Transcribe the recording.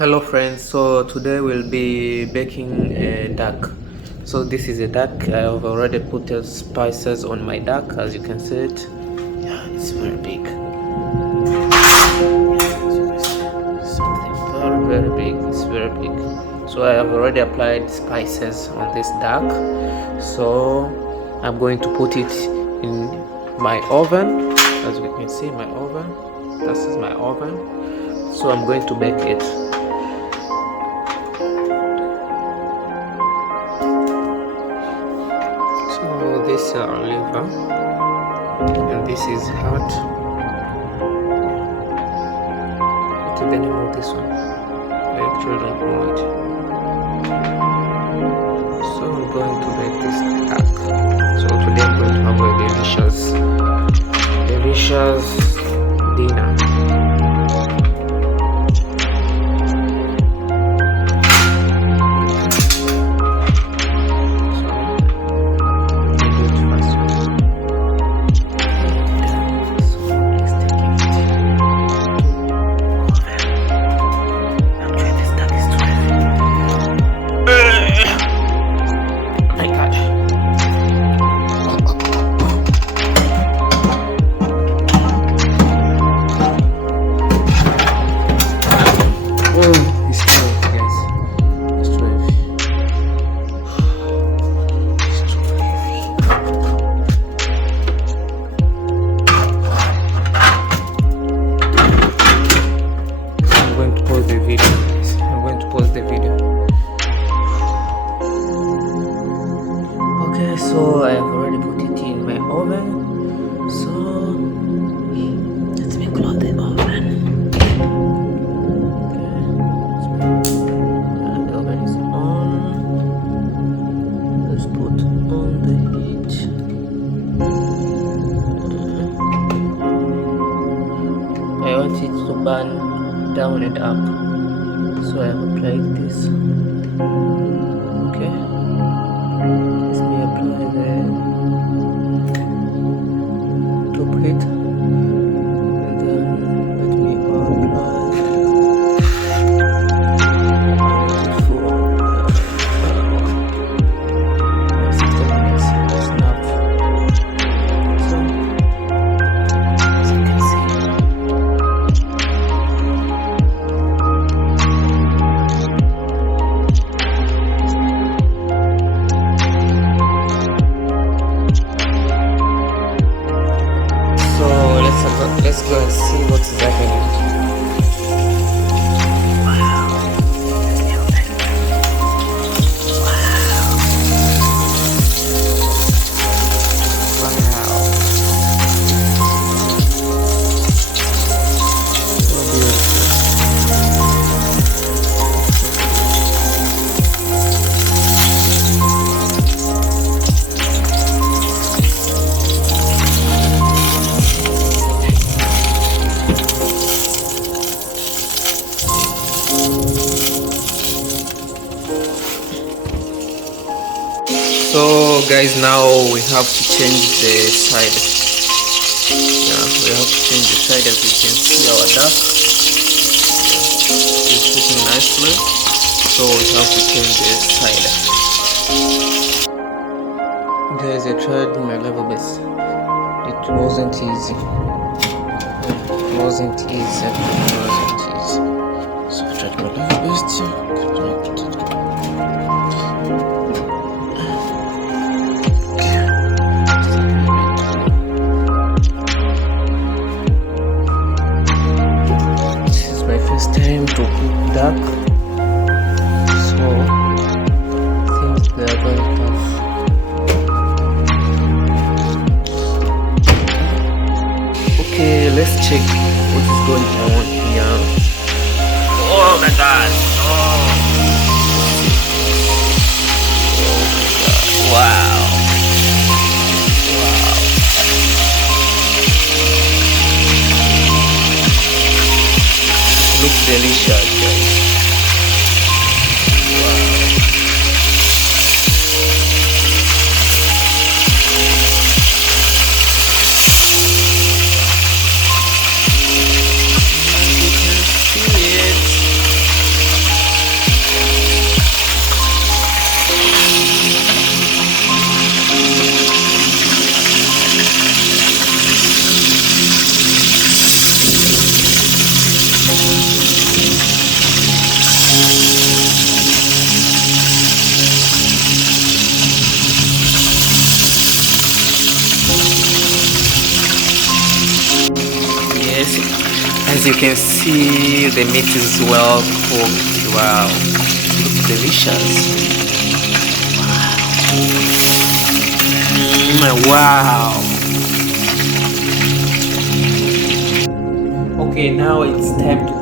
Hello friends, so today we'll be baking a duck. So this is a duck. I have already put the spices on my duck, as you can see it. Yeah, it's very big. Something very big. It's very big. So I have already applied spices on this duck. So I'm going to put it in my oven. As you can see, my oven. This is my oven. So I'm going to bake it. So this is our liver, and this is heart. What's the name of this one? I actually don't know it. So I'm going to make this duck. So today I'm going to have a delicious dinner. So I have already put it in my oven. So let me close the oven. Okay. The oven is on. Let's put on the heat. I want it to burn down and up. So I have applied this. Okay. Let me apply the top heat, and then let me apply it for 60 minutes. It's enough. So as you can see, let's go and see what is happening. Wow. So beautiful. So guys, now we have to change the side. Yeah, we have to change the side. As you can see, our duck is cooking nicely. So we have to change the side. Guys, I tried my level best. It wasn't easy. It wasn't easy. So I tried my level best. Time to cook duck, so things they are very tough. Okay, let's check what is going on here. Oh my god! Oh my god! Wow! Looks delicious, guys. Wow. You can see it. As you can see, the meat is well cooked. Wow, it looks delicious. Wow. Okay, now it's time to